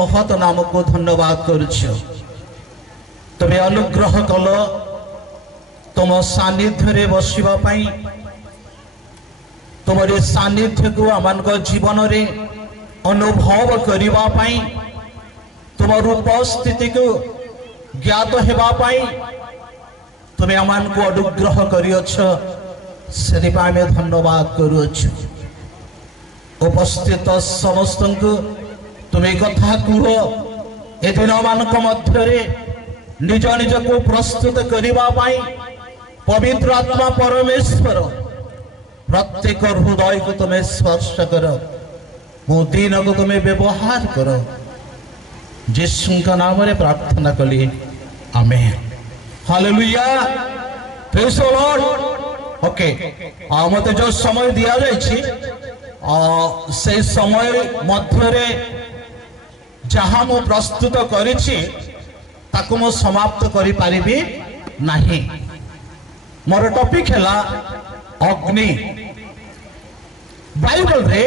महत नाम को धन्यवाद करुछ। तुम्हें अनुग्रह कल तुम सानिध्य बसवा तुम सानिध्य को आम जीवन रे अनुभव करने तुम उपस्थिति को ज्ञात होगापाई तुम्हें आमान को अनुग्रह करियछ से धन्यवाद करुछ। उपस्थित समस्त को तुम्हें कथा कह ए दिन मानक मध्य निज निज को प्रस्तुत करने पवित्र आत्मा परमेश्वर प्रत्येक हृदय को तुम्हें स्पर्श कर मो दिन को तुम्हें व्यवहार कर यीशु का नाम रे प्रार्थना कली आमेन। Hallelujah praise the Lord. Okay मते जो समय दिया जायछि से समय मध्य रे जहाँ मु प्रस्तुत करिछि ताको मु समाप्त करि परिबि नाही। मोर टॉपिक हैला अग्नि। बाइबल रे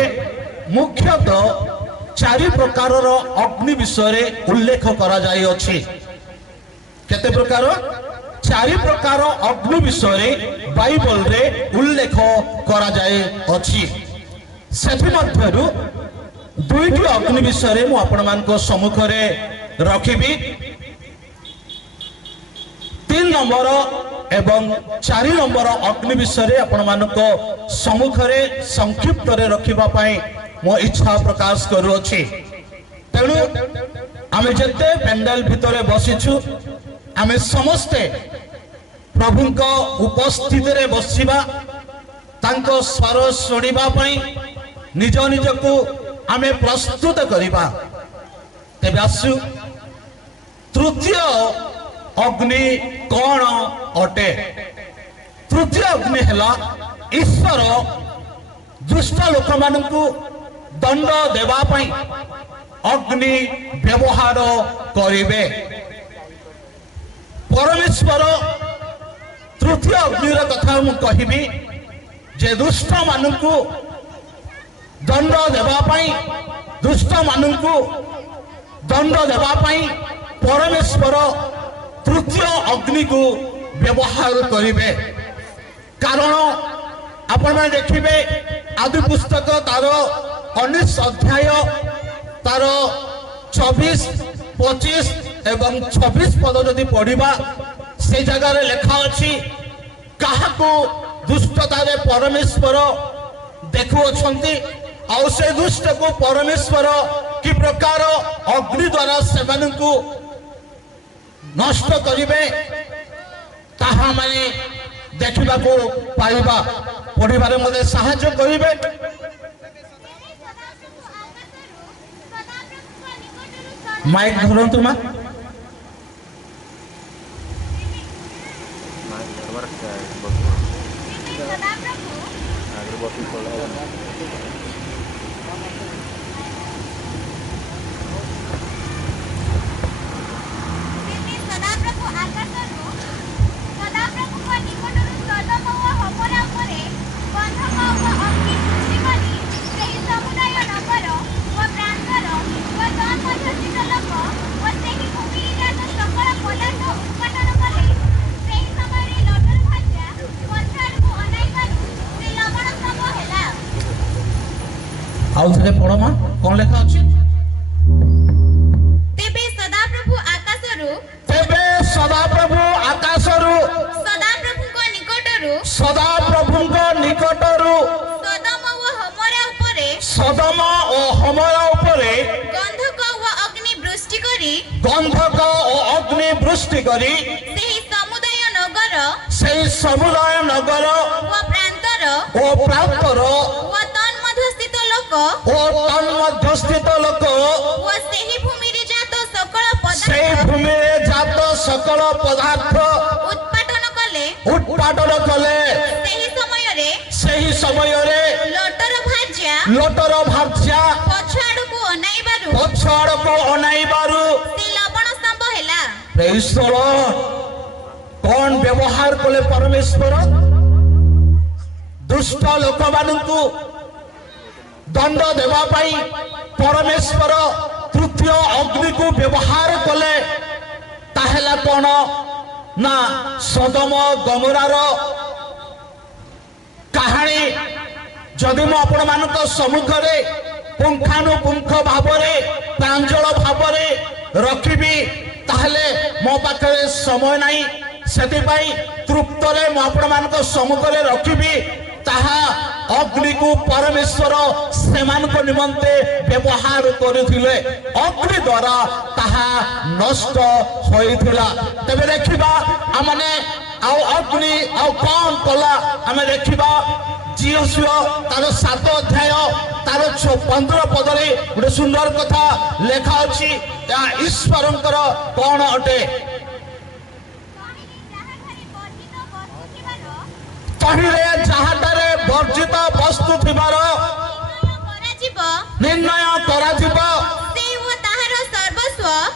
मुख्यतः 4 प्रकार अग्नि विषय उल्लेख करा जाय अछि। केते प्रकार 4 प्रकार अग्नि विषय बाइबल रे उल्लेख करा जाय अछि। सेथि मध्यरु 2टी अग्नि विषय मु आपण मान को सम्मुख रे रखिबी। 3 नंबर एवं 4 नंबर अग्नि विषय आपण मान को सम्मुख रे संक्षिप्त रे रखिबा पई मो इच्छा प्रकाश करूछि। तेणु आमे जते पेंडल भितरे बसिछु आमे समस्ते प्रभु को उपस्थिति रे बसिबा तांको स्वर सुनिबा पई निज निज को आमे प्रस्तुत करिबा। तेबे आसु तृतीय अग्नि कौन अटे। तृतीय अग्नि हैला ईश्वर दुष्ट लोक मानकु दंड देवा पई अग्नि व्यवहार करिवे। परमेश्वर तृतीय अग्नि कथा मु कहिबी जे दुष्ट मानकु दंड देवा पई दुष्ट मानकु दंड देवा पई परमेश्वर तृतीय अग्नि को व्यवहार करिवे। कारण आपण में देखिबे आदि पुस्तक तार 19 अध्याय तार 24, 25 एवं 26 पद जदि पढ़िबा से जगह लेखा अछि काहाको दुष्टता रे परमेश्वर देखुअछंती और से दुष्ट को परमेश्वर कि प्रकार अग्नि द्वारा सेମାନଙ୍କୁ नष्ट करिवे ताहा माने देखिबा को पाइबा पढ़िबारे मते सहायता करिवे। माइक धरंतु मा आउथरे पढ़ो मा कोन लेखा अछि। तेबे सदाप्रभु आकाशरु सदाप्रभु को निकटरु सदम ओ हमर उपरे गंधक व अग्नि वृष्टि करी सेही समुदाय नगर व प्रांतर व तन्मध्यस्थित लोक व सेही भूमि रे जात सकल पदार्थ उत्पादन कले सेही समय रे लोटर भाज्या पछाड़ को अनाइबारु प्रेज द लॉर्ड। कौन व्यवहार कले परमेश्वर दुष्ट लोक मानकु दंड देवा पाई परमेश्वर तृतीय अग्नि को व्यवहार कले ताहेला कौन ना सदम गमोरार कहानी जदि मु आपण मानक सम्मुखें पुंखानुपुंख भाव प्रांजल भाव रखिबी ताहले मो पाखे समय नहीं सेतिपाई तृप्तले मु आपण मानक सम्मुखें रखिबी ताहा अग्नि को परमेश्वर सेमान को निमंते व्यवहार करथिले अग्नि द्वारा ताहा नष्ट होइथिला। तबे देखिबा आमने आउ अग्नि आउ कौन कला आमे देखिबा जियोसियो तार 7 अध्याय तार 15 पदरे गोटे सुंदर कथा लेखा अछि या ईश्वरंकर कौन अटे तहिरे जहाटारे वर्जित वस्तु थिबार निर्णय कराजिब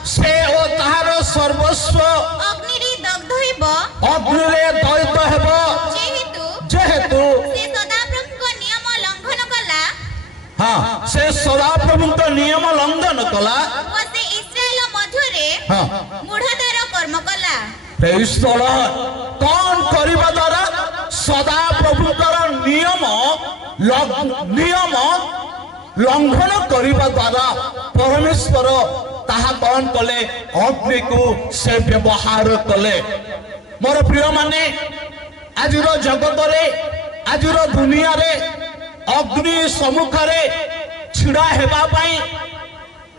से ओ ताहार सर्वस्व अग्निरे दग्ध हेब अग्निरे दग्ध हेब जेहेतु हाँ से सदाप्रभुଙ୍କ नियम लंघन कला ओ से इस्राएल मध्यरे हाँ मूढ़तार कर्म कला। प्रेज द लॉर्ड कौन करिबा द्वारा सदाप्रभुଙ୍କର नियम लंघन करिबा द्वारा परमेश्वर ताहा कौन कले अग्नि को से व्यवहार कले। मोर प्रिय माने आजिर जगत रे आजिर दुनिया रे अग्नि सम्मुखरे छिड़ा हेबा पाई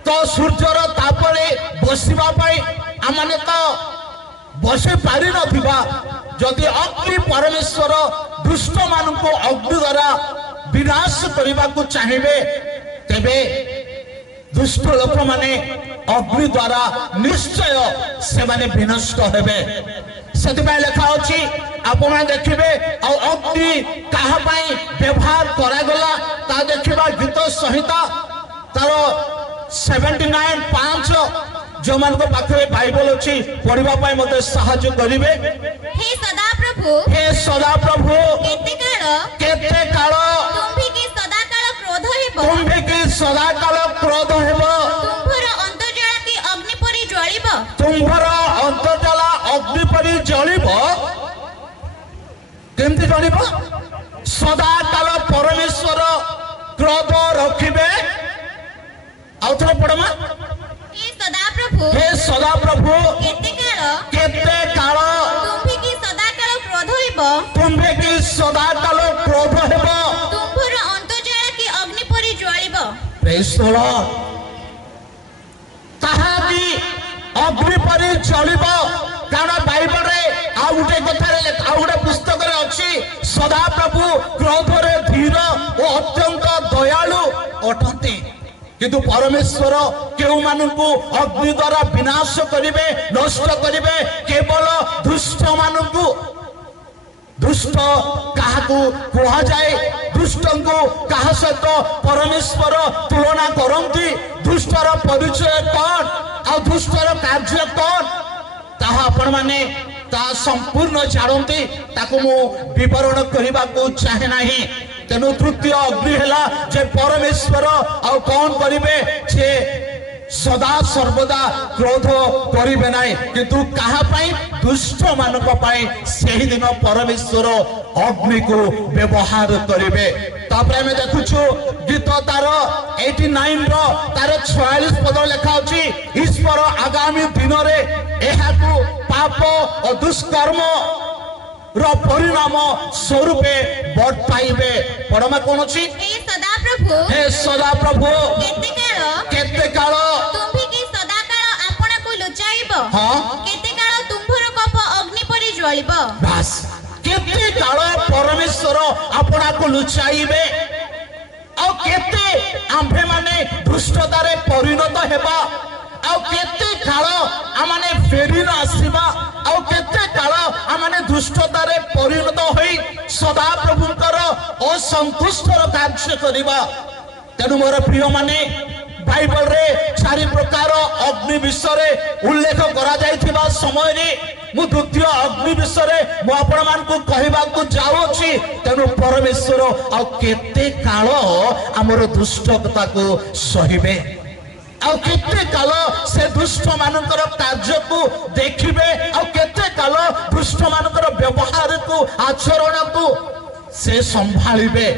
तो सूर्यर तापरे बसिबा पाई आमने तो बसे पारि नथिबा जदि अग्नि परमेश्वर दुष्ट माननको अग्नि द्वारा विनाश करबा को चाहिबे तेबे दुष्ट लोक माने अग्नि द्वारा निश्चय से माने विनष्ट हेबे। सेतिबाई लेखा अछि आपण देखिबे आ अग्नि काहा पाई व्यवहार करा गला ता देखिबा गीत संहिता तार 79:5 जो मान को पाखरे बाइबल अछि पढिबा पाई मते सहायता करिवे। हे सदा प्रभु केते काल तुम्भी की सदा काल क्रोध हेब तुम्भी की सदा काल क्रोध हेब तुम्भर अंतर्जला की अग्नि परि ज्वलिब तुम्भर अंतर्जला अग्नि परि जलिब केमति जलिब सदा काल परमेश्वर क्रोध रखिबे। आउथरे पढमा हे सदा प्रभु केते काल तुम्भी की सदा काल क्रोध हेब तुम्भी की सदा काल क्रोध हेब तुम्भर अंतर्जला की अग्नि परि ज्वलिब। प्रेज द लॉर्ड ताहा भी अग्नि परि जलिब कारण बाइबल रे आ उठे कथा रे आ उठे पुस्तक रे अछि सदा प्रभु क्रोध रे धीर ओ अत्यंत दयालु अटंती किंतु परमेश्वर केउ मानकु अग्नि द्वारा विनाश करिवे नष्ट करिवे केवल दुष्ट मानकु दुष्ट काहाकु कहा जाए दुष्टंको काहा सहित परमेश्वर तुलना करंती दुष्टर परिचय कौन आ दुष्टर कार्य कौन ताहा आपण माने ता संपूर्ण जानती ताकु मु विवरण करबा को चाहे नाही। तेनु तृतीय अग्नि हेला जे परमेश्वर आ कौन करिवे जे सदा सर्वदा क्रोध करिवे नाही किंतु काहा पाई दुष्ट मानक पाई सेही दिन परमेश्वर अग्नि को व्यवहार करिवे। तापर में देखुछु गीत तार 89 रो तार 46 पद लेखा अछि ईश्वर आगामी दिन रे एहाकु पाप और दुष्कर्म रो परिणाम स्वरूपे बर्ताइबे। परमा कोन अछि हे सदा प्रभु केते काल तुम्भी की सदा काल आपण को लुचाइब हां केते काल तुम्भर कप अग्नि परि ज्वलिब। बस केते काल परमेश्वर आपना को लुचाइबे आ केते आम्भे माने दुष्टता रे परिणत हेबा आ केते काल आमाने फेरी न आसीबा आ केते काल आमाने दुष्टता रे परिणत होई सदा प्रभुकर असंतुष्टर कार्य करिबा। तेनु मोर प्रिय माने बाइबल रे चारि प्रकार अग्नि विषय उल्लेख करा जायथिबा समय रे मु द्वितीय अग्नि विषय मु आपण मान को कहबा को जाउछि। तेनु परमेश्वर आ केते काल हमर दुष्टता को सहिबे ଆଉ କେତେ କାଳ ସେ ଦୁଷ୍ଟ ମାନଙ୍କର କାର୍ଯ୍ୟକୁ ଦେଖିବେ ଆଉ କେତେ କାଳ ଦୁଷ୍ଟ ମାନଙ୍କର ବ୍ୟବହାରକୁ ଆଚରଣକୁ ସେ ସମ୍ଭାଳିବେ।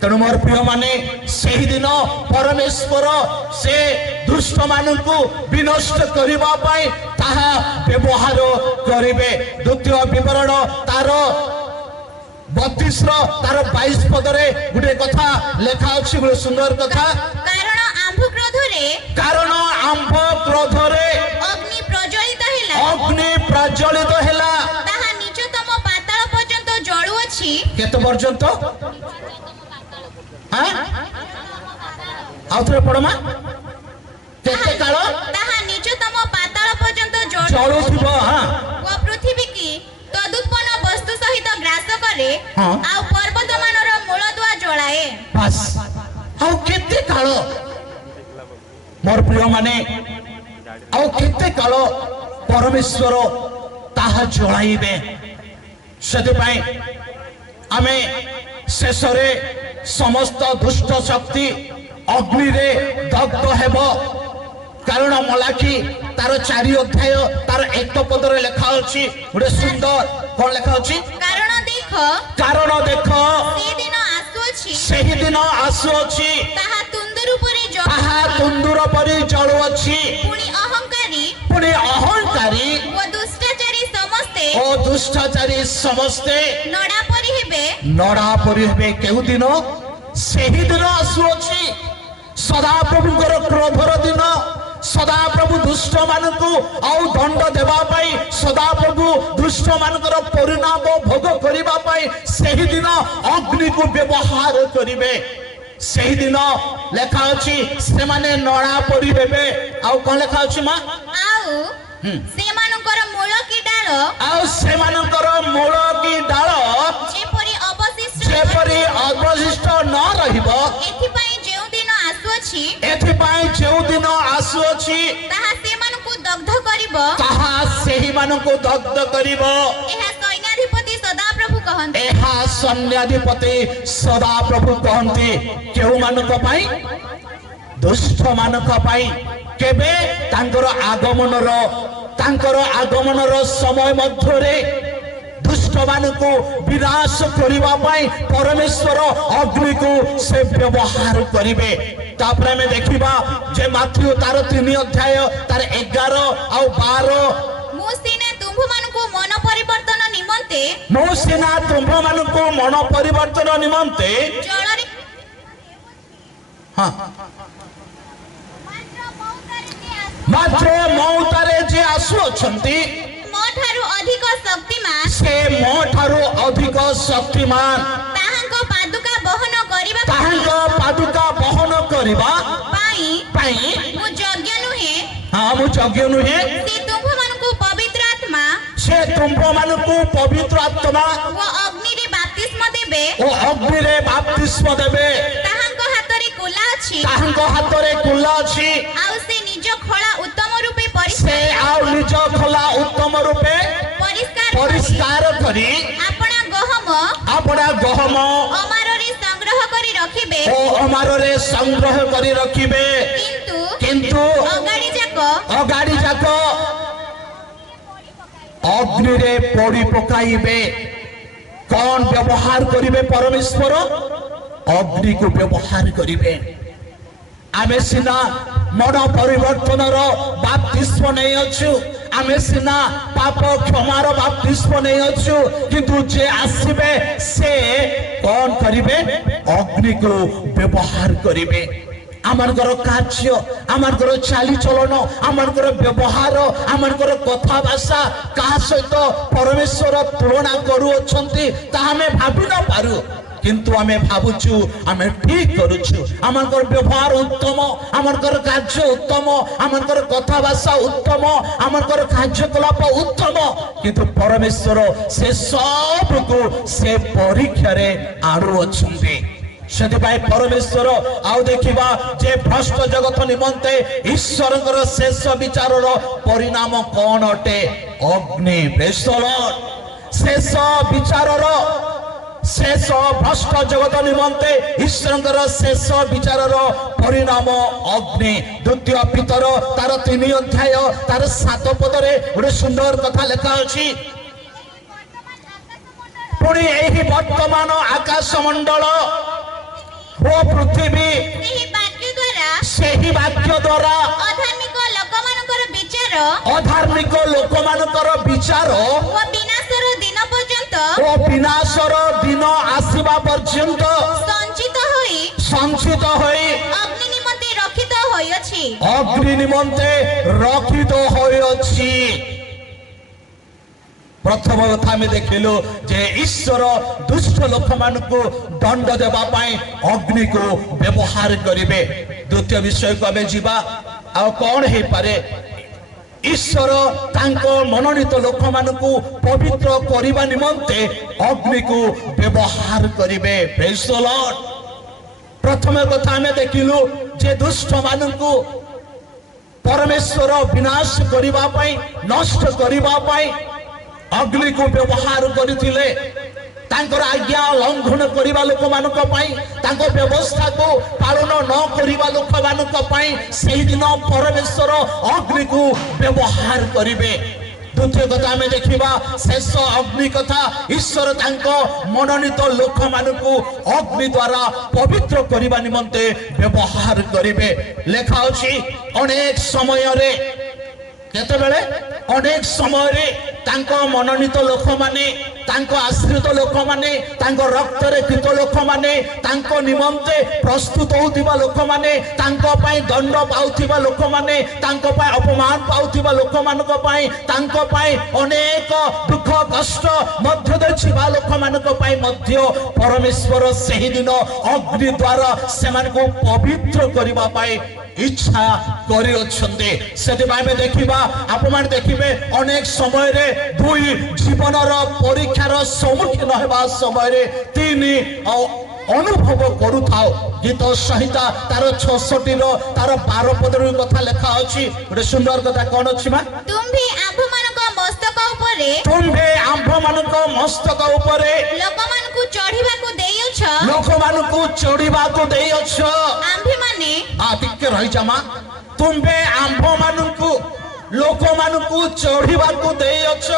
ତେଣୁ ମୋର ପ୍ରିୟ ମାନେ ସେହିଦିନ ପରମେଶ୍ୱର ସେ ଦୁଷ୍ଟ ମାନଙ୍କୁ ବିନଷ୍ଟ କରିବା ପାଇଁ ତାହା ବ୍ୟବହାର କରିବେ। ଦ୍ୱିତୀୟ ବିବରଣ ତାର 32 ତାର 22 ପଦରେ ଗୋଟେ କଥା ଲେଖା ଅଛି, ଗୋଟେ ସୁନ୍ଦର କଥା। କାରଣ ଆମ୍ଭ କ୍ରୋଧରେ ଅଗ୍ନି ପ୍ରଜ୍ୱଳିତ ହେଲା, ତାହା ନିଚତମ ପାତାଳ ପର୍ଯ୍ୟନ୍ତ ଜଳୁଅଛି। କେତେ ପର୍ଯ୍ୟନ୍ତ? ଆଉ ଥରେ ପଢମା। କେତେ କାଳ? ତାହା ନିଚତମ ପାତାଳ ପର୍ଯ୍ୟନ୍ତ ଜଳୁଥିବ। ଓ ପୃଥିବୀ କି ତଦୁତ୍ପନ୍ନ ବସ୍ତୁ ସହିତ ଗ୍ରାସ କରେ, ହଁ। ଆଉ ପର୍ବତ ମାନର ମୂଳଦୁଆ ଜଳାଏ। ବାସ୍। ଆଉ କେତେ କାଳ ମୋର ପ୍ରିୟ ମାନେ, ଆଉ କେତେ କାଳ ପରମେଶ୍ୱର ତାହା ଜଳାଇବେ। ସେଥିପାଇଁ ଆମେ ଶେଷରେ ସମସ୍ତ ଦୁଷ୍ଟ ଶକ୍ତି ଅଗ୍ନିରେ ଦଗ୍ଧ ହେବ। କାରଣ ମଲାଖି ତାର 4 ଅଧ୍ୟାୟ ତାର 1 ପଦରେ ଲେଖା ଅଛି, ଗୋଟେ ସୁନ୍ଦର କଣ ଲେଖା ଅଛି? କାରଣ ଦେଖ ସେହି ଦିନ ଆସୁଅଛି, ତାହା ତୁନ୍ଦୁର ପରି ଜଳୁଅଛି। ପୁଣି ଅହଙ୍କାରୀ ଓ ଦୁଷ୍ଟାଚାରୀ ସମସ୍ତେ ନଡ଼ା ପରି ହେବେ। କେଉଁ ଦିନ? ସେହି ଦିନ ଆସୁଅଛି, ସଦାପ୍ରଭୁଙ୍କର କ୍ରୋଧର ଦିନ। ସଦାପ୍ରଭୁ ଦୁଷ୍ଟ ମାନଙ୍କୁ ଆଉ ଦଣ୍ଡ ଦେବା ପାଇଁ, ସଦାପ୍ରଭୁ ଦୁଷ୍ଟ ମାନଙ୍କର ପରିଣାମ ଭୋଗ କରିବା ପାଇଁ ସେହି ଦିନ ଅଗ୍ନିକୁ ବ୍ୟବହାର କରିବେ। ସେହି ଦିନ ଲେଖା ଅଛି ସେମାନେ ନଡ଼ା ପରି ହେବେ। ଆଉ କଣ ଲେଖା ଅଛି ମା? ଆଉ ସେମାନଙ୍କର ମୂଳ କି ଡାଳ ଯେପରି ଅବଶିଷ୍ଟ ନ ରହିବ। ଏଥିପାଇଁ ଯେଉଁ ଦିନ ଆସୁଅଛି, ତାହା ସେମାନଙ୍କୁ ଦଗ୍ଧ କରିବ। ଏହା ସୈନ୍ୟାଧିପତି ସଦାପ୍ରଭୁ କହନ୍ତି। କେଉଁମାନଙ୍କ ପାଇଁ? ଦୁଷ୍ଟ ମାନଙ୍କ ପାଇଁ। କେବେ? ତାଙ୍କର ଆଗମନର ସମୟ ମଧ୍ୟରେ ଦୁଷ୍ଟ ମାନଙ୍କୁ ବିନାଶ କରିବା ପାଇଁ ପରମେଶ୍ୱର ଅଗ୍ନିକୁ ସେ ବ୍ୟବହାର କରିବେ। ତାପରେ ଆମେ ଦେଖିବା ଯେ ମାଥ୍ୟୁ ତାର 3 ଅଧ୍ୟାୟ ତାର 11 ଆଉ 12। ମୁଁ ସିନା ତୁମ୍ଭମାନଙ୍କୁ ମନ ପରିବର୍ତ୍ତନ ନିମନ୍ତେ ଜଳରେ ମାତ୍ର ମଉତାରେ ଯେ ଆସୁଅଛନ୍ତି, ମୋ ଠାରୁ ଅଧିକ ଶକ୍ତିମାନ, ତାହାଙ୍କ ପାଦୁକା ବହନ କରିବା ପାଇଁ ମୁଁ ଯୋଗ୍ୟ ନୁହେଁ। ସେ ତୁମ୍ଭମାନଙ୍କୁ ପବିତ୍ର ଆତ୍ମା ଓ ଅଗ୍ନିରେ ବାପ୍ତିସ୍ମ ଦେବେ। ତାହାଙ୍କ ହାତରେ କୁଲା ଅଛି। ଆଉ ସେ ନିଜ ଖୋଳା ଉତ୍ତମ ରୂପେ ପରିଷ୍କାର କରି ଆପଣା ଗହମ ଅମାରରେ ସଂଗ୍ରହ କରି ରଖିବେ। କିନ୍ତୁ ଅଗାଡ଼ି ଯାକ ଅଗ୍ନିରେ ପୋଡ଼ି ପକାଇବେ। କଣ ବ୍ୟବହାର କରିବେ ପରମେଶ୍ୱର? ଅଗ୍ନିକୁ ବ୍ୟବହାର କରିବେ। ଆମେ ସିନା ମନ ପରିବର୍ତ୍ତନର ବାପ୍ତିସ୍ମ ନେଇଅଛୁ, ଆମେ ସିନା ପାପ କ୍ଷମାର ବାପ୍ତିସ୍ମ ନେଇଅଛୁ, କିନ୍ତୁ ଯେ ଆସିବେ ସେ କଣ କରିବେ? ଅଗ୍ନିକୁ ବ୍ୟବହାର କରିବେ। ଆମଙ୍କର କାର୍ଯ୍ୟ, ଆମଙ୍କର ଚାଲିଚଳନ, ଆମଙ୍କର ବ୍ୟବହାର, ଆମଙ୍କର କଥାଭାଷା କାହା ସହିତ ପରମେଶ୍ୱର ତୁଳନା କରୁଅଛନ୍ତି ତାହା ଆମେ ଭାବି ନ ପାରୁ। କିନ୍ତୁ ଆମେ ଭାବୁଛୁ ଆମେ ଠିକ କରୁଛୁ, ଆମଙ୍କର ବ୍ୟବହାର ଉତ୍ତମ, ଆମଙ୍କର କାର୍ଯ୍ୟ ଉତ୍ତମ, ଆମଙ୍କର କଥାଭାଷା ଉତ୍ତମ, ଆମଙ୍କର କାର୍ଯ୍ୟକଳାପ ଉତ୍ତମ। କିନ୍ତୁ ପରମେଶ୍ୱର ସେ ସବୁକୁ ସେ ପରୀକ୍ଷାରେ ଆଣୁଅଛନ୍ତି। ସେଥିପାଇଁ ପରମେଶ୍ୱର ଆଉ ଦେଖିବା ଯେ ଭ୍ରଷ୍ଟ ଜଗତ ନିମନ୍ତେ ଈଶ୍ୱରଙ୍କର ଶେଷ ବିଚାରର ପରିଣାମ କଣ ଅଟେ? ଅଗ୍ନି। ଶେଷ ବିଚାରର शेष भ्रष्ट जगत निमंते ईश्वर शेष विचार परिणाम अग्नि द्वितीय पितर तार 3 अध्याय तार 7 पदरे गोटे सुंदर कथा लेखा अछि पुणी यही वर्तमान आकाश मंडल ओ पृथ्वी ସେହି ବାକ୍ୟ ଦ୍ୱାରା ସେହି ବାକ୍ୟ ଦ୍ୱାରା ଅଧାର୍ମିକ ଲୋକମାନଙ୍କର ବିଚାର ଓ ବିନାଶର ଦିନ ଆସିବା ପର୍ଯ୍ୟନ୍ତ ସଞ୍ଚିତ ହୋଇ ଅଗ୍ନି ନିମନ୍ତେ ରଖିତ ହୋଇଅଛି। ଅଗ୍ନି ନିମନ୍ତେ ରଖିତ ହୋଇଅଛି। प्रथम कथा में देखिलु जे ईश्वर दुष्ट लोक मानकु दंड देबा पाई अग्नि को व्यवहार करिवे। द्वितीय विषय को आमे जीवा आ कोन हे पारे ईश्वर तांको मनोनीत लोक मानकु पवित्र करिबा निमंते अग्नि को व्यवहार करिवे। Praise the Lord. प्रथम कथा में देखिलु जे दुष्ट मानकु परमेश्वर विनाश करिबा पाई नष्ट करिबा पाई अग्नि को व्यवहार करथिले। तांकर आज्ञा लंघन करिबा लोक मानक पई तांको व्यवस्था को पालन न करिबा लोक मानक पई सेहि दिन परमेश्वर अग्नि को व्यवहार करिवे। द्वितीय कथा में देखिबा शेष अग्नि कथा ईश्वर तांको मनोनीत लोक मानकु अग्नि द्वारा पवित्र करिबा निमंते व्यवहार करिवे। लेखा अछि अनेक समय रे केतेबेले अनेक समय रे तांको मनोनीत लोक माने तांको आश्रित लोक माने तांको रक्त रे पीत लोक माने तांको निमंते प्रस्तुत होतिबा लोक माने तांको पई दंड पाउतिबा लोक माने तांको पई अपमान पाउतिबा लोक मानको पई तांको पई अनेक दुख कष्ट मध्य दे छिबा लोक मानको पई मध्य परमेश्वर सेहि दिन अग्नि द्वारा सेमानको पवित्र करिबा पई इच्छा करी अछंते। सेति भाबे देखिबा आपमान देखिबे अनेक समय रे दुई जीवनर परीक्षार सम्मुखीन हेबा समय रे 3 अनुभव करूथाओ। गीत संहिता तार 66 रो तार 12 पदर कथा लेखा अछि। गोटे सुंदर कथा कोन अछि मा तुम्भे आंभमानक मस्तक उपरे लोकमानकु चढ़िबाकु देइछ लोकमानकु चढ़िबाकु देइछ आंभे माने आतिक्य रहि जामा तुम्भे आंभमानकु लोकमानकु चढ़िबाकु देइछ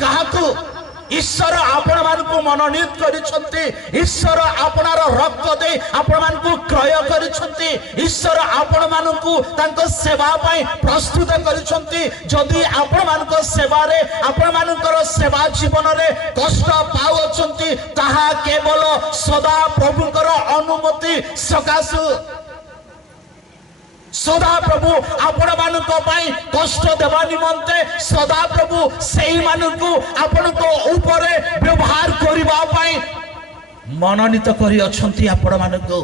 काहाकु ईश्वर आपण मानकु मनोनीत करिसंती। ईश्वर आपणार रक्त दे आपण मानकु क्रय करिसंती। ईश्वर आपण मानकु तांको सेवा पई प्रस्तुत करिसंती। जदि आपण मानको सेवा रे आपण मानकर सेवा जीवन रे कष्ट पाउछंती ताहा केवल सदा प्रभुकर अनुमति सकासु सदा प्रभु आपण मानक पई कष्ट देवा निमंते सदा प्रभु सेही मानकु आपनको ऊपरे व्यवहार करिबा पई मनोनीत करी अछंती। आपण मानकु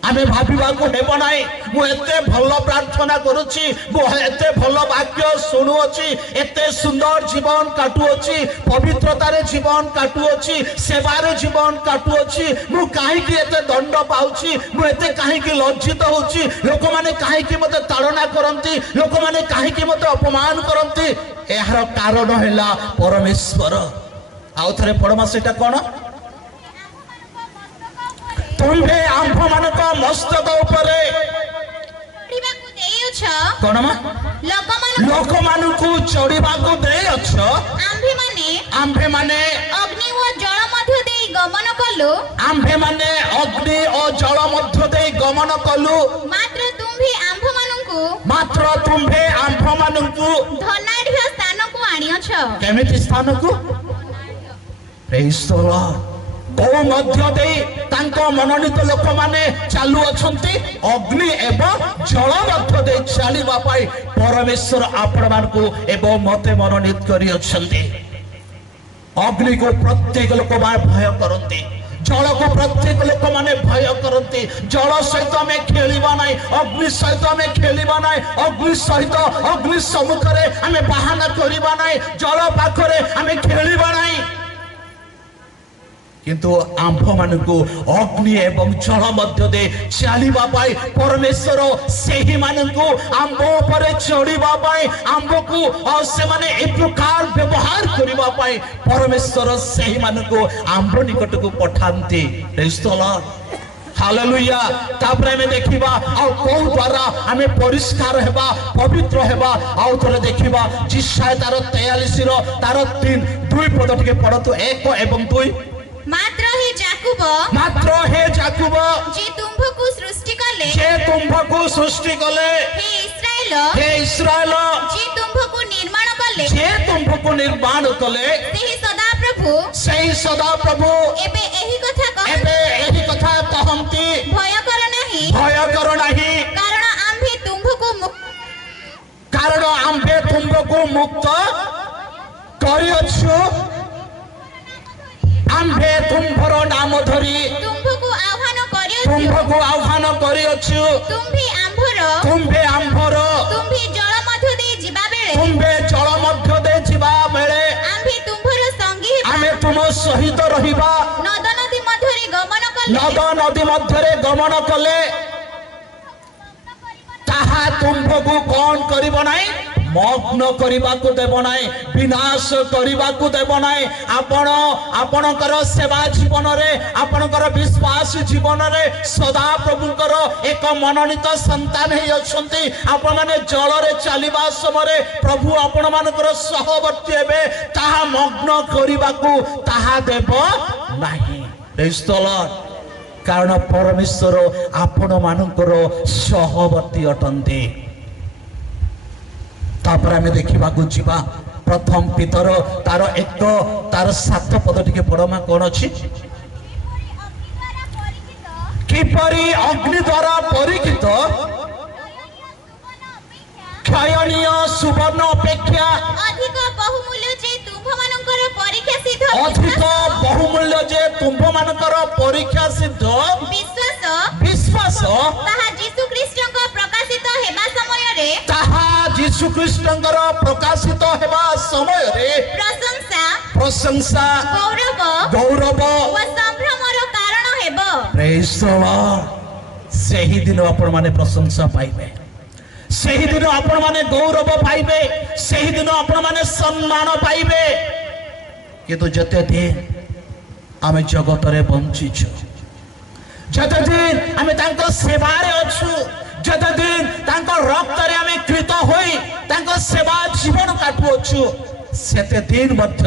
आमे भाबिबा को हेबो नाही मु एते भलो प्रार्थना करूची मु एते भलो वाक्य सुनु अछि एते सुंदर जीवन काटू अछि पवित्रता रे जीवन काटू अछि सेवा रे जीवन काटू अछि मु काहे कि एते दंड पाउची मु एते काहे कि लज्जित होउची लोक माने काहे कि मते ताड़ना करंती लोक माने काहे कि मते अपमान करंती एहार कारण हैला परमेश्वर। आउ थरे पड़मा सेटा कोन तुम्भे आंभ मानक मस्तक उपरे कोन मा लोक मानकु चढ़िबाकु देइछ आंभे माने अग्नि ओ जल मध्य देई गमन कलु आंभे माने अग्नि ओ जल मध्य देई गमन कलु मात्र तुम्भे आंभ मानकु धनाढ्य स्थान को आनियछ केमिति स्थान को प्रेज द लॉर्ड को मध्य दे तांको मनोनीत लोक माने चालू अछंती अग्नि एवं जल मध्य दे चालीबा पाई परमेश्वर आपण मानकु एवं मते मनोनीत करी अछंती। अग्नि को प्रत्येक लोक भय करंती जल को प्रत्येक लोक माने भय करंती। जल सहित में खेलिबा नाही अग्नि सहित में खेलिबा नाही अग्नि सहित अग्नि सम्मुख रे हमें बहाना करिबा नाही जल पाखरे हमें खेलिबा नाही। किंतु आंभ मानकु अग्नि एवं जल मध्य दे चलिबा पाई परमेश्वर सेही मानकु आंभ पर चढ़िबा पाई आंभ को और से माने एक प्रकार व्यवहार करिबा पाई परमेश्वर सेही मानकु आंभ निकट को पठांती। Praise the Lord, hallelujah. तापरे में देखिबा आ को द्वारा हमें परिष्कार हेबा पवित्र हेबा आ थरे देखिबा जिसाय तार 43 रो तार 3 पद टिके पढतो 1 एवं 2। मात्र हे जाकुब जे तुमको सृष्टि कले हे इस्राएल जे तुमको निर्माण कले सही सदा प्रभु एबे एही कथा कहंती भय कर नाही कारण आम्भे तुमको मुक्त करियछु आम्भे तुम्भर नाम धरी तुमको आह्वान करियछु तुम्भे आम्भर तुम्भी जल मध्य दे जिबा बेले आम्भे तुम सहित रहिबा नद नदी मध्यरे गमन कले ताहा तुमको कौन करिब नाही मग्न करबा को देब नाही विनाश करबा को देब नाही। आपणकर सेवा जीवन रे आपणकर विश्वास जीवन रे सदा प्रभुकर एक मनोनीत संतान हे अछंती। आपण माने जल रे चलिबा समय प्रभु आपण मानकर सहवर्ती हेबे ताहा मग्न करबा को ताहा देब नाही। प्रेज द लॉर्ड, कारण परमेश्वर आपण मानकर सहवर्ती अटंती। तापर आमे देखिबा को जीवा प्रथम पितर तार 1 तार 7 पद टिके पढमा कोन अछि किपरि अग्नि द्वारा परीक्षित क्षयणीय सुवर्ण अपेक्षा अधिक बहुमूल्य जे तुमभମାନଙ୍କର परीक्षा सिद्ध विश्वास ताहा यीशु ख्रीष्टଙ୍କ प्रकाशित हेबा समय रे प्रशंसा गौरव व संभ्रमर कारण हेबो। प्रेज द लॉर्ड, सेही दिन आपण माने प्रशंसा पाइबे, सेही दिन आपण माने गौरव पाइबे, सेही दिन आपण माने सम्मान पाइबे। किंतु जते दिन आमे जगत रे बंचिछु, जते दिन आमे तांको सेवा रे अछु, जते दिन तांको रक्त रे आमे कृत होई तांको सेवा जीवन काटु अछु, सेते दिन मध्य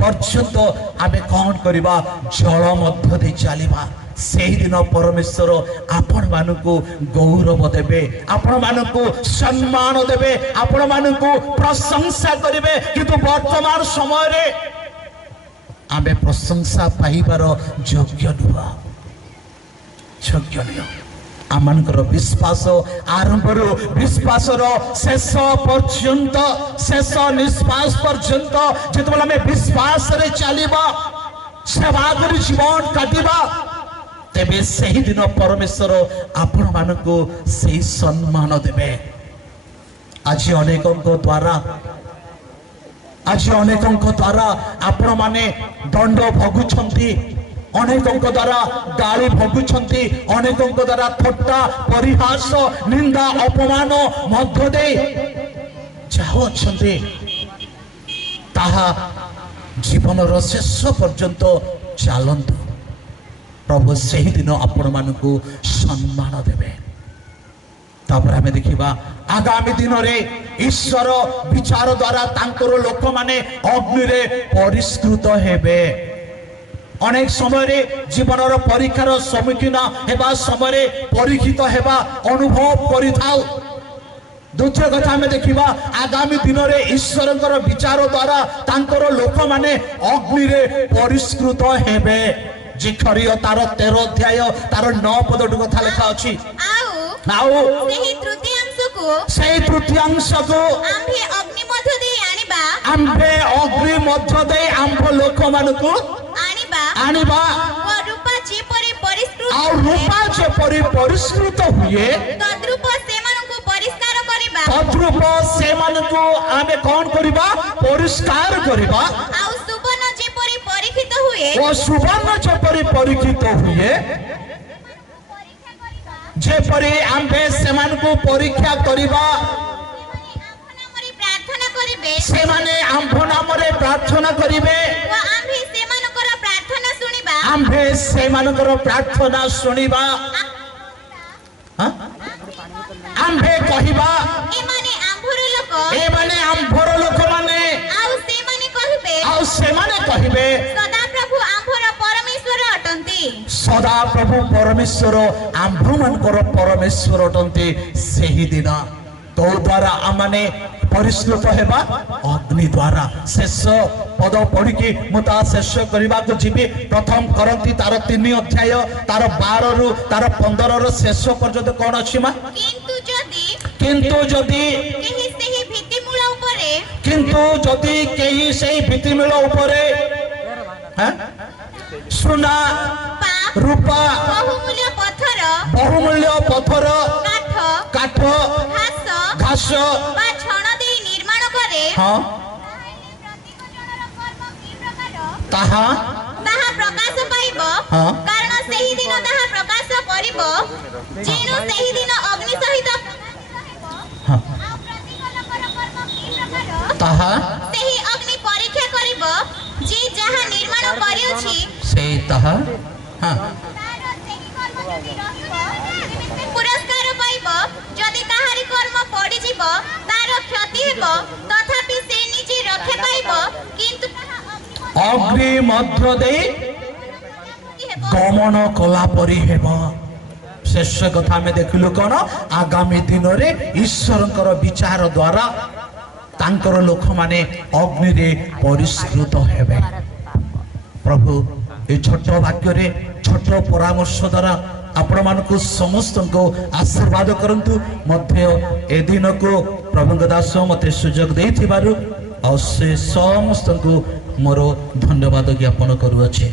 पर्यंत आमे कौन करिबा जल मध्य दे चलिबा। सेही दिन परमेश्वर आपण मानकु गौरव देबे, आपण मानकु सम्मान देबे, आपण मानकु प्रशंसा करिबे। किंतु वर्तमान समय रे आमे प्रशंसा पाइबार योग्य नुह, योग्य नुह। आमनकर विश्वास आरंभ विश्वास शेष पर्यंत शेष निश्वास पर्यंत जेतबेला आमे विश्वास रे चलिबा सेवा करी जीवन काटिबा तेबे सही दिन परमेश्वर आपण मानकु सही सम्मान देबे। आज अनेकों द्वारा आपण माने दंड भोगुछंती, अनेकों द्वारा गाली भोगुछंती, अनेकों द्वारा थट्टा परिहास निंदा अपमान मध्य दे जाओ छंती ताहा जीवन रो शेष पर्यंत चलंतु। प्रभु सही दिन आपण मानकु सम्मान देबे। तापर हमें देखिबा आगामी दिन रे ईश्वर विचार द्वारा तांकर लोक माने अग्नि रे परिष्कृत हेबे। अनेक समय रे जीवन रो परीक्षार सम्मुखीन हेबा समय रे परीक्षित हेबा अनुभव करिथाउ। द्वितीय कथा हमें देखिबा आगामी दिन रे ईश्वरकर विचार द्वारा तांकर लोक माने अग्नि रे परिष्कृत हेबे। जिखरियो तार 13 अध्याय तार 9 पद कथा लिखा अछि। सेही तृतीयांश को आम्भे अग्नि मध्य दे आम्भ लोक मानकु आनिबा रूपा जेपरि परिष्कृत हुए तद्रूप सेमानकु परिष्कार करिबा, तद्रूप सेमानकु आमे कोन करिबा परिष्कार करिबा। आउ सुवर्ण जेपरि परीक्षित हुए ଓ ସୁବର୍ଣ୍ଣ ଯେପରି ପରୀକ୍ଷିତ ହୁଏ ଯେପରି ଆମ୍ଭେ ସେମାନଙ୍କୁ ପରୀକ୍ଷା କରିବା ପ୍ରାର୍ଥନା କରିବେ ସେମାନେ ଆମ୍ଭ ନାମରେ ପ୍ରାର୍ଥନା କରିବେ ଓ ଆମ୍ଭେ ସେମାନଙ୍କର ପ୍ରାର୍ଥନା ଶୁଣିବା ଆମ୍ଭେ ସେମାନଙ୍କର ପ୍ରାର୍ଥନା ଶୁଣିବା ହଁ? ଆମ୍ଭେ କହିବା ଏମାନେ ଆମ୍ଭର ଲୋକ ଏମାନେ ଆମ୍ଭର ଲୋକମାନେ ଆଉ ସେମାନେ କହିବେ ସଦାପ୍ରଭୁ ଆମ୍ଭର ପରମେଶ୍ୱର ଅଟନ୍ତି ସଦାପ୍ରଭୁ ପରମେଶ୍ୱର ଆମ୍ଭମାନଙ୍କର ପରମେଶ୍ୱର ଅଟନ୍ତି। ସେହି ଦିନ ତୋ ଦ୍ୱାରା ଆମମାନେ ପରିଶ୍ରୁତ ହେବା ଅଗ୍ନି ଦ୍ୱାରା। ଶେଷ ପଦ ପଢିକି ମୁଁ ତା ଶେଷ କରିବାକୁ ଯିବି। ପ୍ରଥମ କରନ୍ତି ତାର 3 ଅଧ୍ୟାୟ ତାର 12ରୁ ତାର 15ର ଶେଷ ପର୍ଯ୍ୟନ୍ତ କଣ ଅଛି ମା? କିନ୍ତୁ ଯଦି କେହି ଭିତ୍ତିମୂଳ ଉପରେ ସୁନା ରୂପା ବହୁମୂଲ୍ୟ ପଥର କାଠ ଘାସ ହଁ ତାହା ପ୍ରକାଶ ପାଇବ ହଁ। କାରଣ ସେହି ଦିନ ତାହା ପ୍ରକାଶ କରିବ ଯେଣୁ ସେହି ଦିନ ଅଗ୍ନି ସହିତ ହଁ। ତାହା ସେହି ଅଗ୍ନି ପରୀକ୍ଷା କରିବ ଯେ ଯାହା ନିର୍ମାଣ କରିଅଛି ସେଇ ତାହା ହଁ ତାର ସେହି କର୍ମ ଯଦି ରହିବ ତେବେ ପୁରସ୍କାର ପାଇବ ଯଦି କାହାରି କର୍ମ ପଡ଼ିଯିବ ତାର କ୍ଷତି ହେବ ତଥାପି ସେ ନିଜେ ରକ୍ଷା ପାଇବ କିନ୍ତୁ ତାହା ଅଗ୍ନି ମଧ୍ୟ ଦେଇ ଗମନ କଲା ପରି ହେବ। ଶେଷ କଥା ଆମେ ଦେଖିଲୁ କଣ ଆଗାମୀ ଦିନରେ ଈଶ୍ୱରଙ୍କର ବିଚାର ଦ୍ୱାରା ତାଙ୍କର ଲୋକମାନେ ଅଗ୍ନିରେ ପରିଷ୍କୃତ ହେବେ। ପ୍ରଭୁ এই ছোট বাক্যরে ছোট পরামর্শ দ্বারা ଆପଣମାନଙ୍କୁ ସମସ୍ତଙ୍କୁ ଆଶୀର୍ବାଦ କରନ୍ତୁ। ମଧ୍ୟ ଏ ଦିନକୁ ପ୍ରଭୁଙ୍କ ଦାସ ମୋତେ ସୁଯୋଗ ଦେଇଥିବାରୁ ଆଉ ସେ ସମସ୍ତଙ୍କୁ ମୋର ଧନ୍ୟବାଦ ଜ୍ଞାପନ କରୁଅଛି।